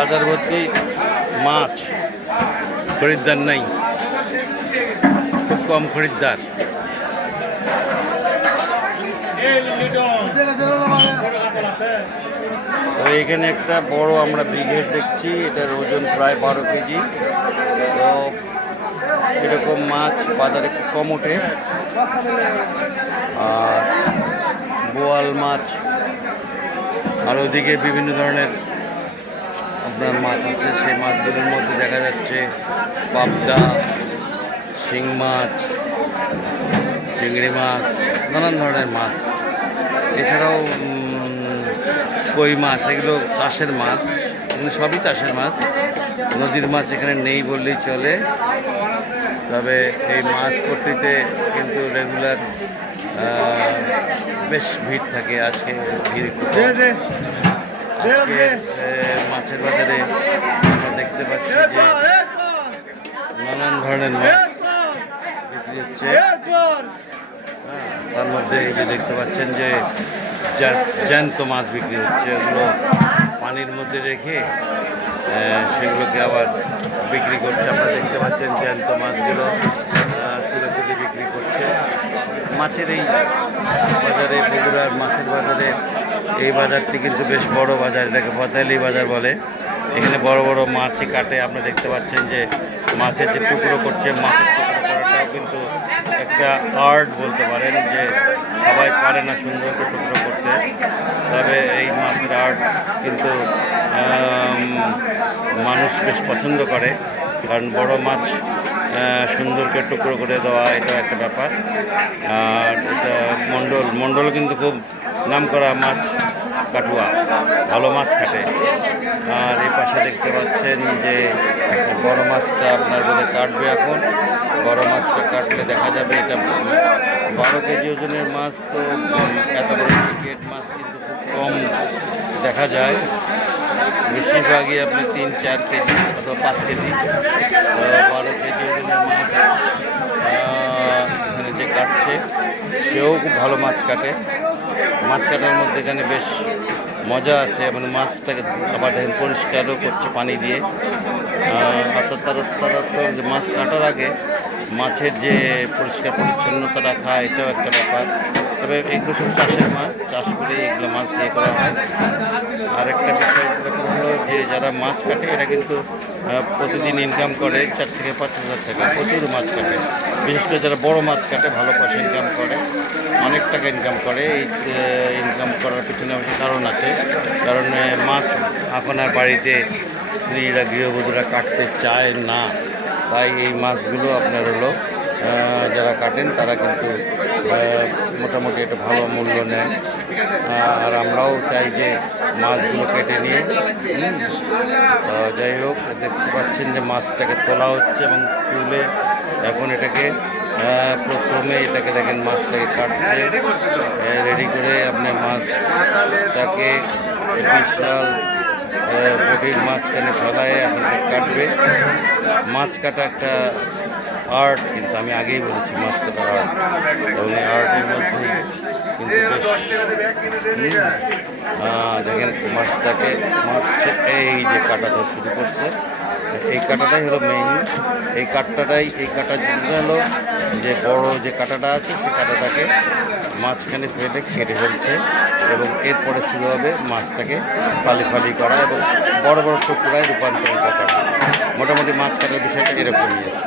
বাজার ভর্তি মাছ, খরিদ্দার নাই, খুব কম খরিদ্দার। তো এখানে একটা বড় আমরা ব্রিগেড দেখছি, এটার ওজন প্রায় 12 কেজি। তো এরকম মাছ বাজারে খুব কম ওঠে। আর বোয়াল মাছ, আর ওদিকে বিভিন্ন ধরনের আপনার মাছ আছে। সেই মাছগুলোর মধ্যে দেখা যাচ্ছে পাবদা, শিং মাছ, চিংড়ি মাছ, নানান ধরনের মাছ। এছাড়াও কই মাছ, এগুলো চাষের মাছ, এগুলো সবই চাষের মাছ। নদীর মাছ এখানে নেই বললেই চলে। তবে এই মাছ পট্টিতে কিন্তু রেগুলার বেশ ভিড় থাকে। আজকে ভিড় মাছের বাজারে আমরা দেখতে পাচ্ছি যে নানান ধরনের মাছ বিক্রি হচ্ছে। তার মধ্যে এই যে দেখতে পাচ্ছেন যে জ্যান্ত মাছ বিক্রি হচ্ছে। ওগুলো পানির মধ্যে রেখে সেগুলোকে আবার বিক্রি করছে। আপনারা দেখতে পাচ্ছেন জ্যান্ত মাছগুলো তুলে তুলে বিক্রি করছে। মাছের এই বাজারে, বগুড়ার মাছের বাজারে, এই বাজারটি কিন্তু বেশ বড় বাজার, এটাকে পতালি বাজার বলে। এখানে বড় বড় মাছই কাটে। আপনারা দেখতে পাচ্ছেন যে মাছের যে টুকরো করছে, মাছের টুকরো করাটাও কিন্তু একটা আর্ট বলতে পারেন, যে সবাই পারে না সুন্দর করে টুকরো করতে। তবে এই মাছের আর্ট কিন্তু মানুষ বেশ পছন্দ করে, কারণ বড় মাছ সুন্দর করে টুকরো করে দেওয়া এটা একটা ব্যাপার। আর এটা মণ্ডল কিন্তু খুব নাম করা মাছ কাটুয়া, ভালো মাছ কাটে। আর এই পাশে দেখতে পাচ্ছেন যে বড় মাছটা আপনার বোধহয় কাটবে এখন। বড় মাছটা কাটলে দেখা যাবে এটা 12 কেজি ওজনের মাছ। তো এত বড় ক্রিকেট মাছ কিন্তু খুব কম দেখা যায়। বেশিরভাগই আপনি 3-4 কেজি অথবা 5 কেজি। 12 কেজি ওজনের মাছ এখানে যে কাটছে সেও খুব ভালো মাছ কাটে। মাছ কাটার মধ্যে এখানে বেশ মজা আছে, মানে মাছটাকে আবার দেখেন পরিষ্কারও করছে পানি দিয়ে। অর্থাৎ তারা যে মাছ কাটার আগে মাছের যে পরিষ্কার পরিচ্ছন্নতা রাখা, এটাও একটা ব্যাপার। তবে এগুলো সব চাষের মাছ, চাষ করে এগুলো মাছ করা হয়। আর একটা বিষয় হলো যে যারা মাছ কাটে এরা কিন্তু প্রতিদিন ইনকাম করে 4 থেকে 5 হাজার টাকা। প্রচুর মাছ কাটে, বিশেষ করে যারা বড় মাছ কাটে ভালো পয়সা ইনকাম করে, অনেক টাকা ইনকাম করে। এই ইনকাম করার পিছনে অবশ্য কারণ আছে, কারণ মাছ এখন আর বাড়িতে স্ত্রীরা, গৃহবধূরা কাটতে চায় না। তাই এই মাছগুলো আপনার হলো যারা কাটেন তারা কিন্তু মোটামুটি একটা ভালো মূল্য নেয়। আর আমরাও চাই যে মাছগুলো কেটে নিয়ে। যাই হোক, দেখতে পাচ্ছেন যে মাছটাকে তোলা হচ্ছে এবং তুলে এখন এটাকে প্রথমে এটাকে দেখেন মাছটাকে কাটছে রেডি করে। আপনার মাছটাকে বিশাল বটির মাঝখানে ফেলায় এখন কাটবে। মাছ কাটা একটা আর্ট, কিন্তু আমি আগেই বলেছি মাছ কাটা আর্ট, এবং এই আর্টের মধ্যে কিন্তু দেখেন মাছটাকে এই যে কাটাটা শুরু করছে, এই কাটাটাই হলো মেইন। এই কাটার জন্য হলো যে বড় যে কাটাটা আছে সেই কাটাটাকে মাঝখানে ফেলে কেটে ফেলছে, এবং এরপরে শুরু হবে মাছটাকে ফালি ফালি করা এবং বড় বড় টুকরায় রূপান্তরিত করা। মোটামুটি মাছ কাটার বিষয়টা এরকমই আছে।